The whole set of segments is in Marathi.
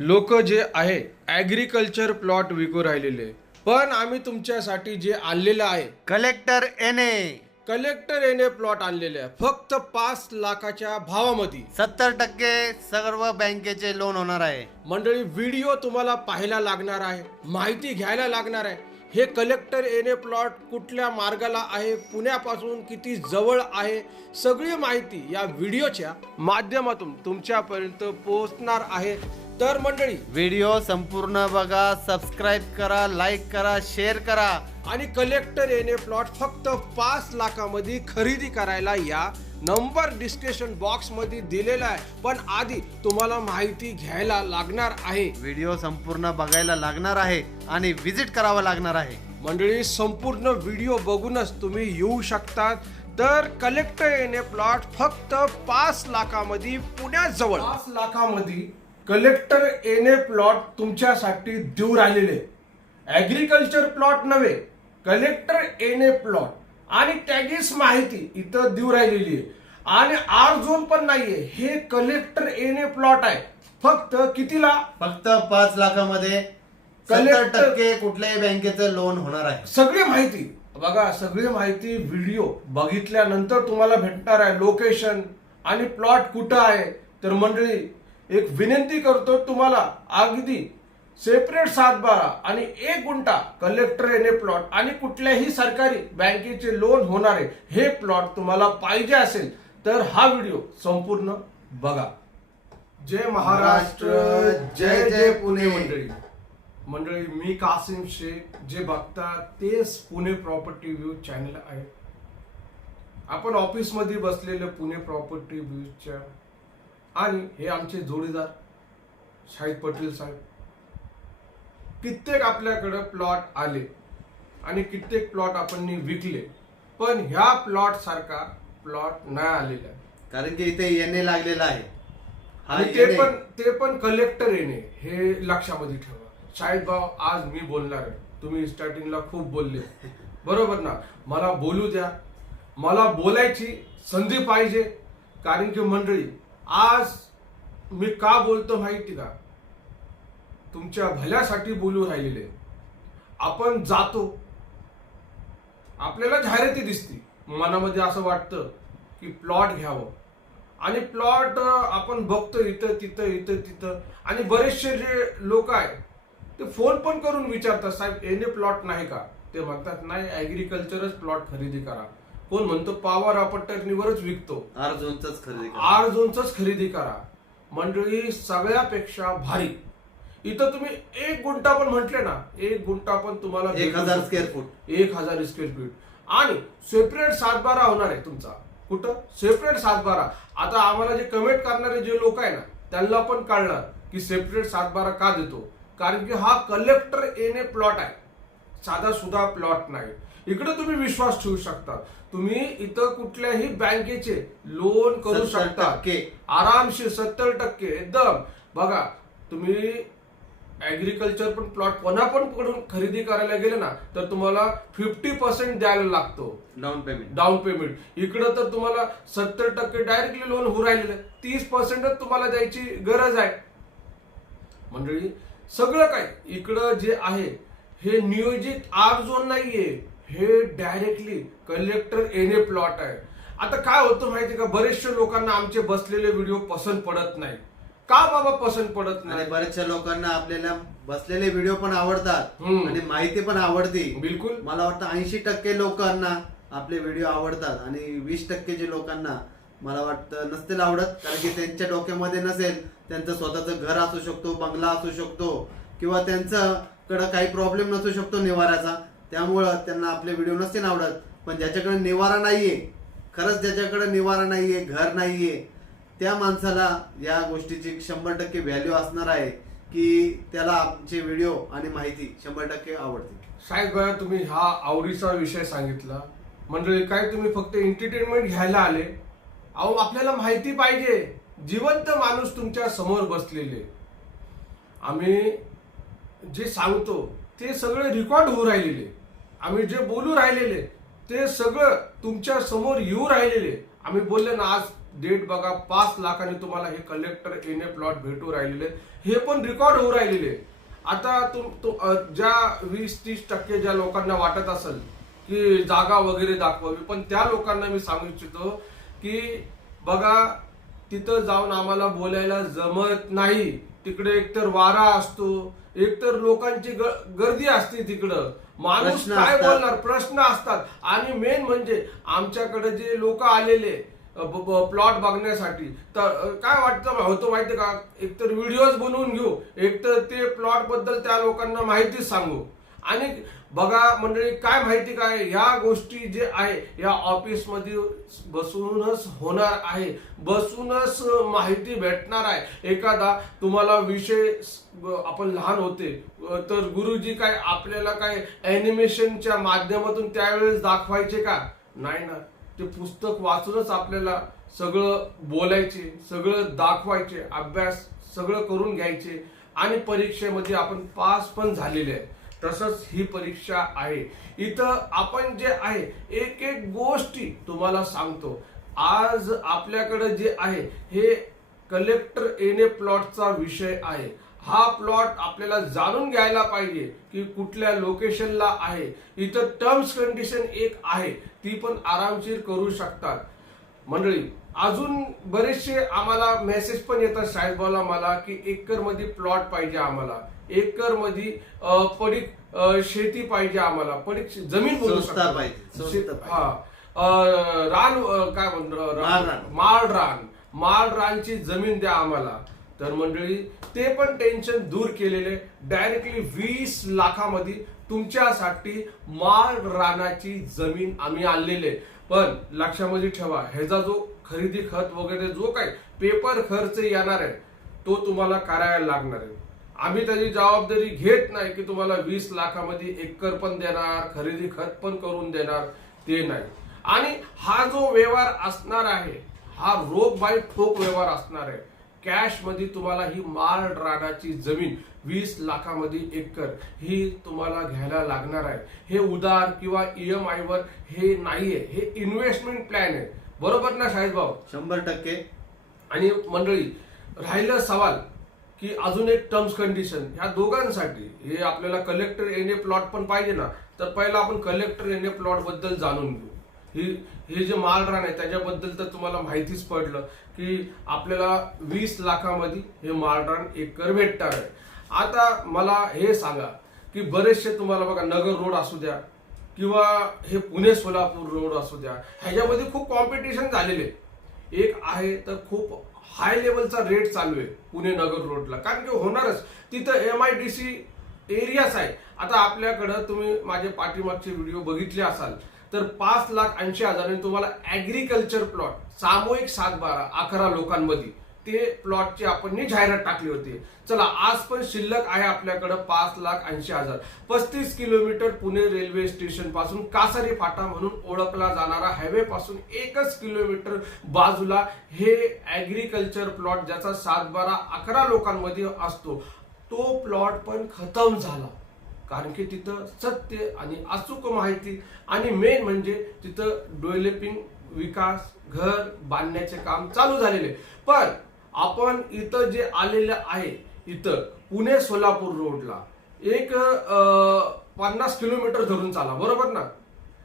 लोक जे आहे ॲग्रिकल्चर प्लॉट विकू राहिलेले. पण आम्ही तुमच्यासाठी जे आणलेलं आहे कलेक्टर एने कलेक्टर येणे प्लॉट आणलेले आहे. फक्त पाच लाखाच्या भावामध्ये. सत्तर टक्के सर्व बँकेचे लोन होणार आहे. मंडळी व्हिडिओ तुम्हाला पाहायला लागणार आहे माहिती घ्यायला लागणार आहे. हे कलेक्टर एने प्लॉट कुठल्या मार्गाला आहे? पुण्यापासून किती जवळ आहे? सगळी माहिती या व्हिडिओच्या माध्यमातून तुमच्यापर्यंत पोहोचणार आहे. तर मंडळी व्हिडिओ संपूर्ण बघा सबस्क्राईब करा लाईक करा शेअर करा. आणि कलेक्टर येणे प्लॉट फक्त पाच लाखामध्ये खरेदी करायला या नंबर डिस्क्रिप्शन बॉक्समध्ये दिलेला आहे. पण आधी तुम्हाला माहिती घ्यायला लागणार आहे. व्हिडिओ संपूर्ण बघायला लागणार आहे आणि विजिट करावं लागणार आहे. मंडळी संपूर्ण व्हिडिओ बघूनच तुम्ही येऊ शकतात. तर कलेक्टर येणे प्लॉट फक्त पाच लाखामध्ये पुण्याजवळ. पाच लाखामध्ये कलेक्टर येणे प्लॉट तुमच्यासाठी देऊ राहिलेले. ऍग्रिकल्चर प्लॉट नव्हे कलेक्टर येणे प्लॉट आणि टॅगेस माहिती इथं देऊ राहिलेली आहे. आणि आर झोन पण नाहीये. हे कलेक्टर येणे प्लॉट आहे. फक्त कितीला? फक्त पाच लाखामध्ये सत्तर Collector- टक्के कुठल्याही बँकेचं लोन होणार आहे. सगळी माहिती. बघा सगळी माहिती व्हिडिओ बघितल्यानंतर तुम्हाला भेटणार आहे लोकेशन आणि प्लॉट कुठं आहे. तर मंडळी एक विनंती करतो तुम्हाला अगदी सेपरेट सातबारा आणि एक गुंटा कलेक्टर एने प्लॉट आणि कुठल्याही सरकारी बँकेचे लोन होणारे हे प्लॉट तुम्हाला पाहिजे असेल तर हा व्हिडिओ संपूर्ण बघा. जय महाराष्ट्र जय जय पुणे. मंडळी मंडळी मी कासिम शेख जे बघतात तेच पुणे प्रॉपर्टी व्ह्यू चॅनल आहे. आपण ऑफिसमध्ये बसलेलं पुणे प्रॉपर्टी व्ह्यूच्या आणि हे आमचे जोडीदार शाहिद पटेल साहेब. कित्येक आपल्याकडं प्लॉट आले आणि कित्येक प्लॉट आपण विकले. पण ह्या प्लॉट सारखा प्लॉट नाही आलेला आहे. कारण की इथे येणे लागलेला आहे. हा आणि ते येणे- पण ते पण कलेक्टर येणे हे लक्षामध्ये ठेवा. शाहिद भाऊ आज मी बोलणार आहे. तुम्ही स्टार्टिंगला खूप बोलले. बरोबर ना? मला बोलू द्या. मला बोलायची संधी पाहिजे. कारण की मंडळी आज मी का बोलतो माहिती का? तुमच्या भल्यासाठी बोलू राहिलेले. आपण जातो. आपल्याला जाहिराती दिसती. मनामध्ये असं वाटतं की प्लॉट घ्यावं. आणि प्लॉट आपण बघतो इथं तिथं इथं तिथं. आणि बरेचसे जे लोक आहे ते फोन पण करून विचारतात साहेब एने प्लॉट नाही का? ते म्हणतात नाही ऍग्रिकल्चरच प्लॉट खरेदी करा. कोण म्हणतो पॉवर अपटर्नीवरच विकतो. आर झोनच खरेदी. आर झोनच खरेदी करा. मंडळी सगळ्यापेक्षा भारी. इथं तुम्ही एक गुंटा पण म्हटले ना एक गुंटा पण तुम्हाला एक हजार. स्क्वेअर फूट एक हजार स्क्वेअर फीट आणि सेपरेट सातबारा होणार आहे तुमचा. कुठं? सेपरेट सातबारा. आता आम्हाला जे कमेंट करणारे जे लोक आहे ना त्यांना पण कळणार की सेपरेट सातबारा का देतो? कारण की हा कलेक्टर येणे प्लॉट आहे. साधा सुद्धा प्लॉट नाही. इकडे तुम्ही विश्वास ठेवू शकता. तुम्ही इथं कुठल्याही बँकेचे लोन करू 70% शकता. आरामशीर सत्तर टक्के एकदम. बघा तुम्ही ऍग्रिकल्चर पण प्लॉट कोणा पण कडून खरेदी करायला गेले ना तर तुम्हाला फिफ्टी पर्सेंट द्यायला लागतो. डाऊन पेमेंट डाऊन पेमेंट इकडं तर तुम्हाला सत्तर टक्के डायरेक्टली लोन होऊ राहिलेलं. तीस पर्सेंटच तुम्हाला द्यायची गरज आहे. मंडळी सगळं काय? इकडं जे आहे हे नियोजित आर झोन नाहीये. हे डायरेक्टली कलेक्टर एने प्लॉट आहे. आता काय होतं माहिती का? बरेचशे लोकांना आमचे बसलेले व्हिडिओ पसंत पडत नाही का बाबा पसंत पडत आणि नाही? बऱ्याचशा लोकांना आपल्याला बसलेले व्हिडिओ पण आवडतात हम्म. आणि माहिती पण आवडती. बिलकुल. मला वाटतं ऐंशी टक्के लोकांना आपले व्हिडिओ आवडतात आणि वीस टक्के जे लोकांना मला वाटतं नसतील आवडत कारण की त्यांच्या डोक्यामध्ये नसेल त्यांचं स्वतःचं घर असू शकतो बंगला असू शकतो किंवा त्यांचं कडं काही प्रॉब्लेम नसू शकतो निवाराचा त्यामुळं त्यांना आपले व्हिडिओ नसतील आवडत. पण ज्याच्याकडे निवारा नाहीये खरंच ज्याच्याकडे निवारा नाहीये घर नाहीये त्या माणसाला या गोष्टीची शंभर टक्के व्हॅल्यू असणार आहे की त्याला आमचे व्हिडिओ आणि माहिती शंभर टक्के आवडते. साहेब बघा तुम्ही हा आवडीचा विषय सांगितला. म्हणजे काय तुम्ही फक्त एंटरटेनमेंट घ्यायला आले? अहो आपल्याला माहिती पाहिजे. जिवंत माणूस तुमच्यासमोर बसलेले. आम्ही जे सांगतो ते सगळे रेकॉर्ड होऊ राहिलेले. आम्ही जे बोलू राहिलेले ते सगळं तुमच्यासमोर येऊ राहिलेले. आम्ही बोलले ना आज डेट बघा पाच लाखांनी तुम्हाला हे कलेक्टर एन ए प्लॉट भेटू राहिलेले. हे पण रेकॉर्ड होऊ राहिलेले. आता तुम ज्या वीस तीस टक्के ज्या लोकांना वाटत असेल की जागा वगैरे दाखवावी पण त्या लोकांना मी सांगू इच्छितो की बघा तिथं जाऊन आम्हाला बोलायला जमत नाही. तिकडे एकतर वारा असतो एकतर लोकांची गर्दी असते तिकडं. माणूस काय. बोलणार? प्रश्न असतात. आणि मेन म्हणजे आमच्याकडे जे लोक आलेले प्लॉट बघण्यासाठी. तर काय वाटतं होतं माहिती का? एकतर व्हिडिओज बनवून घेऊ. एकतर ते प्लॉटबद्दल त्या लोकांना माहिती सांगू. आणि बघा मंडळी काय माहिती काय? ह्या गोष्टी जे आहे या ऑफिसमध्ये बसूनच होणार आहे. बसूनच माहिती भेटणार आहे. एखादा तुम्हाला विषय आपण लहान होते तर गुरुजी काय आपल्याला काय अॅनिमेशनच्या माध्यमातून त्यावेळेस दाखवायचे का? नाही ना. ते पुस्तक वाचूनच आपल्याला सगळं बोलायचे सगळं दाखवायचे अभ्यास सगळं करून घ्यायचे आणि परीक्षेमध्ये आपण पास पण झालेले आहे. तसंच ही परीक्षा आहे. इथं आपण जे आहे एक एक गोष्टी तुम्हाला सांगतो. आज आपल्याकडे जे आहे हे कलेक्टर एन ए प्लॉटचा विषय आहे. हा प्लॉट आपल्याला जाणून घ्यायला पाहिजे की कुठल्या लोकेशनला आहे. इथं टर्म्स कंडिशन एक आहे. ती पण आरामशीर करू शकतात. मंडळी अजून बरेचसे आम्हाला मेसेज पण येतात साहेबाला मला की एकरमध्ये प्लॉट पाहिजे आम्हाला. एकरमध्ये पडीक शेती पाहिजे आम्हाला. पडीक जमीन बोलू शकतो. पाहिजे. हा. रान काय म्हणतो. माळ रान माळ रानची जमीन द्या आम्हाला. तर मंडळी ते पण टेन्शन दूर केलेले. डायरेक्टली वीस लाखामध्ये तुमच्यासाठी माळ रानाची जमीन आम्ही आणलेले. पण लक्षामध्ये ठेवा ह्याचा जो खरेदी खत वगैरे जो काही पेपर खर्च येणार आहे तो तुम्हाला करायला लागणार आहे. आम्ही त्याची जबाबदारी घेत नाही की तुम्हाला वीस लाखामध्ये एकर पण देणार खरेदी खत पण करून देणार ते नाही. आणि हा जो व्यवहार असणार आहे हा रोग बाय ठोक व्यवहार असणार आहे. कॅशमध्ये तुम्हाला ही माळ रानाची जमीन वीस लाखामध्ये एकर ही तुम्हाला घ्यायला लागणार आहे. हे उदार किंवा ईएमआय वर हे नाहीये. हे इन्व्हेस्टमेंट प्लॅन आहे. बरोबर ना शाहिद भाऊ? शंभर टक्के. आणि मंडळी राहिलं सवाल की अजून एक टर्म्स कंडिशन ह्या दोघांसाठी. हे आपल्याला कलेक्टर एन ए प्लॉट पण पाहिजे ना. तर पहिला आपण कलेक्टर एन ए प्लॉटबद्दल जाणून घेऊ. ही हे जे मालरान आहे त्याच्याबद्दल तर तुम्हाला माहितीच पडलं की आपल्याला वीस लाखामध्ये हे मालरान एकर भेटणार आहे. आता मला हे सांगा की बरेचसे तुम्हाला बघा नगर रोड असू द्या किंवा हे पुणे सोलापूर रोड असू द्या ह्याच्यामध्ये खूप कॉम्पिटिशन झालेले आहे. एक आहे तर खूप हाय लेवलचा रेट चालू आहे पुणे नगर रोडला. कारण की होणारच. तिथं एम आय डी सी एरियाच आहे. आता आपल्याकडं तुम्ही माझे पाठीमागचे व्हिडिओ बघितले असाल. तर पाच लाख ऐंशी हजारांनी तुम्हाला ऍग्रिकल्चर प्लॉट सामूहिक सात बारा अकरा लोकांमध्ये ते प्लॉटची आपण जाहिरात टाकली होती. चला आज पण शिल्लक आहे आपल्याकडं पाच लाख ऐंशी हजार. पस्तीस किलोमीटर पुणे रेल्वे स्टेशनपासून कासारी फाटा म्हणून ओळखला जाणारा हायवे पासून एकच किलोमीटर बाजूला हे ऍग्रीकल्चर प्लॉट ज्याचा सात बारा अकरा लोकांमध्ये असतो तो प्लॉट पण खतम झाला. कारण की तिथं सत्य आणि अचूक माहिती आणि मेन म्हणजे तिथं डेव्हलपिंग विकास घर बांधण्याचे काम चालू झालेले. पण आपण इथं जे आलेलं आहे इथं पुणे सोलापूर रोडला एक पन्नास किलोमीटर धरून चाला बरोबर ना?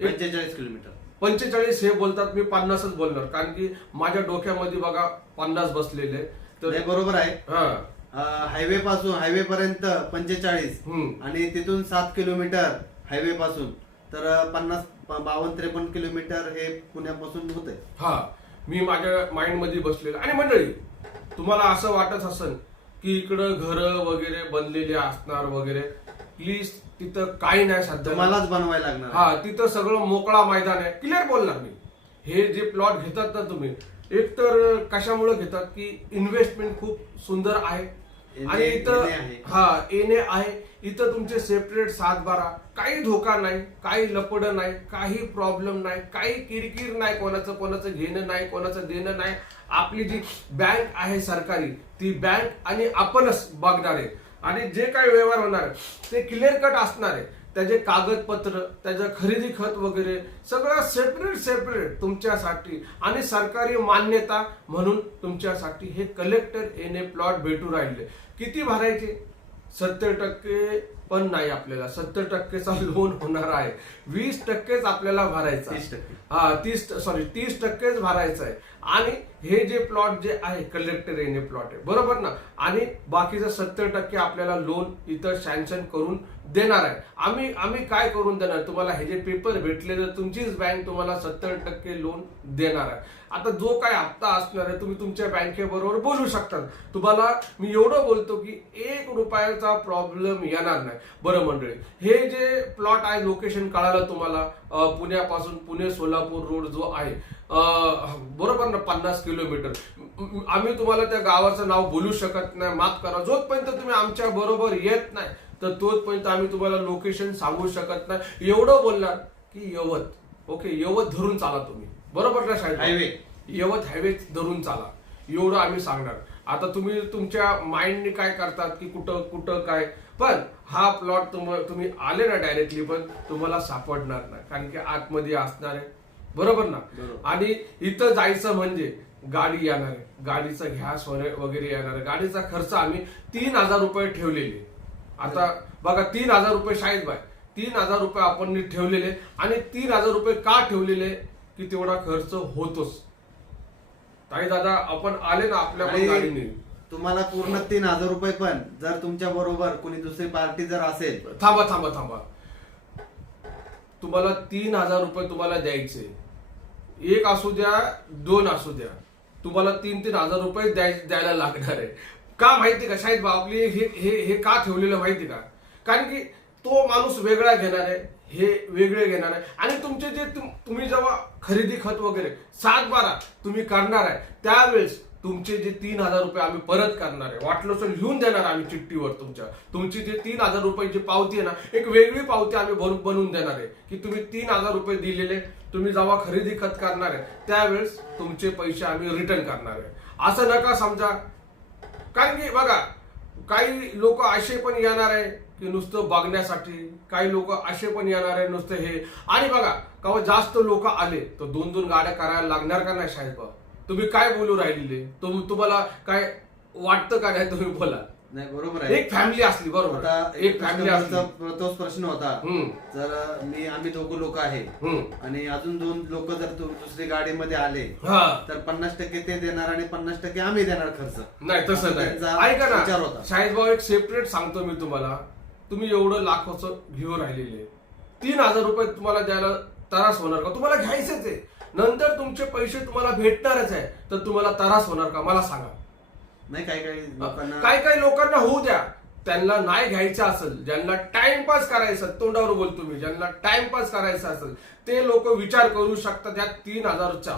पंचेचाळीस किलोमीटर. पंचेचाळीस हे बोलतात मी पन्नासच बोलणार कारण की माझ्या डोक्यामध्ये बघा पन्नास बसलेले तर हे बरोबर आहे. हा. हायवे पासून हायवे पर्यंत पंचेचाळीस हम्म. आणि तिथून सात किलोमीटर हायवे पासून. तर अं, पन्नास बावन्न त्रेपन्न किलोमीटर हे पुण्यापासून होत आहे हा. मी माझ्या माइंडमध्ये बसलेलं. आणि मंडळी तुम्हाला असं वाटत असेल की इकडं घरं वगैरे बनलेले असणार वगैरे प्लीज तिथं काही नाही सध्या. तुम्हालाच बनवायला लागणार. आहे. हा तिथं सगळं मोकळा मैदान आहे. क्लिअर बोलणार मी. हे जे प्लॉट घेतात ना तुम्ही एक तर कशामुळे घेतात की इन्व्हेस्टमेंट खूप सुंदर आहे आणि इथं. हा एने आहे. इथं तुमचे सेपरेट सात बारा काही धोका नाही काही लपड नाही काही प्रॉब्लेम नाही काही किरकिर नाही कोणाचं कोणाचं घेणं नाही कोणाचं देणं नाही. आपली जी बँक आहे सरकारी ती बँक आणि आपणच बघणार आहे आणि जे काही व्यवहार होणार ते क्लिअर कट असणार आहे. त्याचे कागदपत्र त्याचं खरेदी खत वगैरे सगळं सेपरेट सेपरेट तुमच्यासाठी आणि सरकारी मान्यता म्हणून तुमच्यासाठी हे कलेक्टर एने प्लॉट भेटू राहिले. किती भरायचे? सत्तर टक्के पण नाही आपल्याला. सत्तर टक्केचा लोन होणार आहे. वीस टक्केच आपल्याला भरायचा 30 टक्के. हा तीस सॉरी तीस टक्केच भरायचं आहे. आणि हे जे प्लॉट जे आहे कलेक्टर एने प्लॉट आहे. बरोबर ना? आणि बाकीचं सत्तर टक्के आपल्याला लोन इथं सँक्शन करून देणार आहे. आम्ही आम्ही काय करून देणार? तुम्हाला हे जे पेपर भेटले तर तुमचीच बँक तुम्हाला सत्तर टक्के लोन देणार आहे. आता जो काय हप्ता असणार आहे तुम्ही तुमच्या बँकेबरोबर बोलू शकता तुम्हाला मी एवढं बोलतो की एक रुपयाचा प्रॉब्लेम येणार नाही. बरं मंडळी हे जे प्लॉट आहे लोकेशन कळालं तुम्हाला. पुण्यापासून पुणे सोलापूर रोड जो आहे बरोबर ना पन्नास किलोमीटर. आम्ही तुम्हाला त्या गावाचं नाव बोलू शकत नाही. माफ करा. जोपर्यंत तुम्ही आमच्या बरोबर येत नाही तर तोपर्यंत आम्ही तुम्हाला लोकेशन सांगू शकत नाही. एवढं बोलणार की यवत. ओके यवत धरून चाला तुम्ही. बरोबर ना साहेब? Highway. यवत हायवे धरून चाला. एवढं आम्ही सांगणार. आता तुम्ही तुमच्या माइंडने काय करतात की कुठं कुठं काय? पण हा प्लॉट तुम्ही आले ना डायरेक्टली पण तुम्हाला सापडणार नाही. कारण की आतमध्ये असणार आहे. बरोबर ना. आणि इथं जायचं म्हणजे गाडी येणार आहे गाडीचा घ्यास वगैरे वगैरे येणार गाडीचा खर्च आम्ही तीन हजार रुपये ठेवलेले. आता बघा तीन हजार रुपये शाळेत बाय तीन हजार रुपये आपण नीट ठेवलेले आणि तीन हजार रुपये का ठेवलेले की तेवढा खर्च होतोच. ताई दादा आपण आले ना आपल्या गाडीने. तुम्हाला पूर्ण तीन हजार रुपये पण जर तुमच्या बरोबर कोणी दुसरी पार्टी जर असेल. थांबा थांबा थांबा. तुम्हाला तीन हजार रुपये तुम्हाला द्यायचे. एक असू द्या दोन असू द्या. तुम्हाला तीन तीन हजार रुपये द्याय- द्यायला लागणार आहे. का माहिती का? शाहिद बा आपली हे हे हे का ठेवलेलं माहिती का? कारण की तो माणूस वेगळा घेणार आहे हे वेगळे घेणार आहे. आणि तुमचे जे तुम- तुम्ही जेव्हा खरेदी खत वगैरे सात बारा तुम्ही करणार आहे त्यावेळेस तुमचे जे तीन हजार रुपये आम्ही परत करणार आहे. वाटलं तर लिहून देणार आम्ही चिठ्ठीवर तुमच्या. तुमची जे तीन हजार रुपयाची पावती आहे ना एक वेगळी पावती आम्ही भरून बनवून देणार आहे. की तुम्ही तीन हजार रुपये दिलेले तुम्ही जेव्हा खरेदी खत करणार आहे त्यावेळेस तुमचे पैसे आम्ही रिटर्न करणार आहे. असं नका समजा. कारण की बघा काही लोक असे पण येणार आहे की नुसतं बघण्यासाठी. काही लोक असे पण येणार आहे नुसतं हे. आणि बघा का जास्त लोक आले तर दोन दोन गाड्या करायला लागणार का नाही साहेब? तुम्ही काय बोलू राहिलेले? तुम्ही तुम्हाला काय वाटतं का नाही तुम्ही बोला. नाही बरोबर आहे. एक फॅमिली असली बरोबर. आता एक फॅमिली असली. चा तोच प्रश्न होता. हम्म. जर मी आम्ही दोघं लोक आहे. हम्म. आणि अजून दोन लोक जर तु- दुसरी गाडीमध्ये आले हा. तर पन्नास टक्के ते देणार आणि पन्नास टक्के आम्ही देणार खर्च. नाही तसं नाही. त्यांचा ऐका विचार ना होता. शाहीद भाऊ एक सेपरेट सांगतो मी तुम्हाला. तुम्ही एवढं लाखोचं घेऊन राहिलेले तीन हजार रुपये तुम्हाला द्यायला त्रास होणार का? तुम्हाला घ्यायचेच आहे. नंतर तुमचे पैसे तुम्हाला भेटणारच आहे. तर तुम्हाला त्रास होणार का? मला सांगा. नाही काही काही लोकांना काही काही लोकांना होऊ द्या. त्यांना नाही घ्यायचं असेल ज्यांना टाइमपास करायचा तोंडावर बोलतो मी ज्यांना टाइमपास करायचा असेल ते लोक विचार करू शकतात या तीन हजारचा.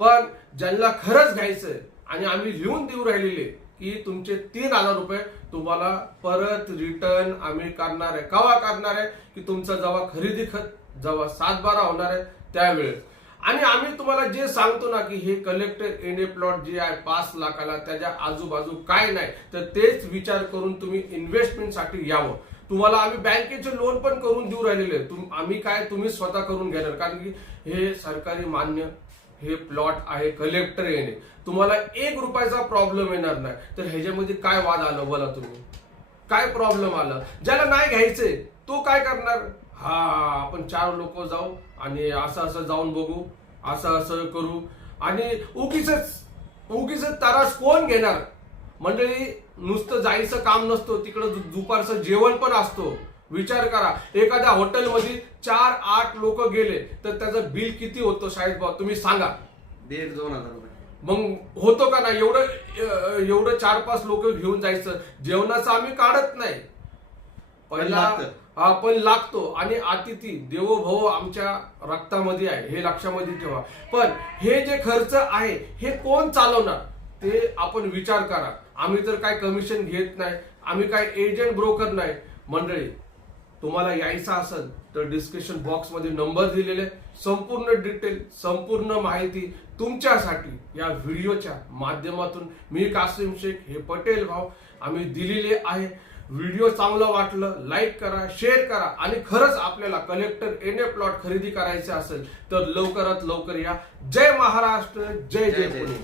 पण ज्यांना खरंच घ्यायचंय आणि आम्ही लिहून देऊ राहिलेले की तुमचे तीन हजार रुपये तुम्हाला परत रिटर्न आम्ही करणार आहे. केव्हा करणार आहे? की तुमचा जेव्हा खरेदी खत जेव्हा सात बारा होणार आहे त्यावेळेस. आणि आम्ही तुम्हाला जे सांगतो ना की हे कलेक्टर एने प्लॉट जे आहे पाच लाखाला त्याच्या आजूबाजू काय नाही तर तेच विचार करून तुम्ही इन्व्हेस्टमेंटसाठी यावं. तुम्हाला आम्ही बँकेचे लोन पण करून देऊ राहिलेले तुम- आम्ही काय तुम्ही स्वतः करून घेणार? कारण की हे सरकारी मान्य हे प्लॉट आहे कलेक्टर येणे तुम्हाला एक रुपयाचा प्रॉब्लेम येणार नाही. तर ह्याच्यामध्ये काय वाद आलं बोला तुम्ही? काय प्रॉब्लेम आला? ज्याला नाही घ्यायचंय तो काय करणार? हा आपण चार लोक जाऊ आणि असं असं जाऊन बघू असं असं करू. आणि उगीच उगीच तरास कोण घेणार? मंडळी नुसतं जायचं काम नसतो तिकडं दुपारचं जेवण पण असतो. विचार करा एखाद्या हॉटेलमध्ये चार आठ लोक गेले तर त्याचं बिल किती होतं शाळेत भाऊ तुम्ही सांगा. दीड दोन हजार रुपये. मग होतो का नाही? एवढं एवढं चार पाच लोक घेऊन जायचं. जेवणाचं आम्ही काढत नाही. पहिला पण लागतो आणि अतिथी देवोभव आमच्या रक्तामध्ये आहे हे लक्षामध्ये ठेवा. पण हे जे खर्च आहे हे कोण चालवणार? ते आपण विचार करा. आम्ही तर काय कमिशन घेत नाही आम्ही काय एजंट ब्रोकर नाही. मंडळी तुम्हाला यायचं असेल तर डिस्क्रिप्शन बॉक्समध्ये नंबर दिलेले संपूर्ण डिटेल संपूर्ण माहिती तुमच्यासाठी या व्हिडिओच्या माध्यमातून मी कासिम शेख हे पटेल भाऊ आम्ही दिलेले आहे. व्हिडिओ चांगलं वाटलं लाईक करा शेअर करा आणि खरंच आपल्याला कलेक्टर एन ए प्लॉट खरेदी करायचे असेल तर लवकरात लवकर या जय महाराष्ट्र जय जय. पुणे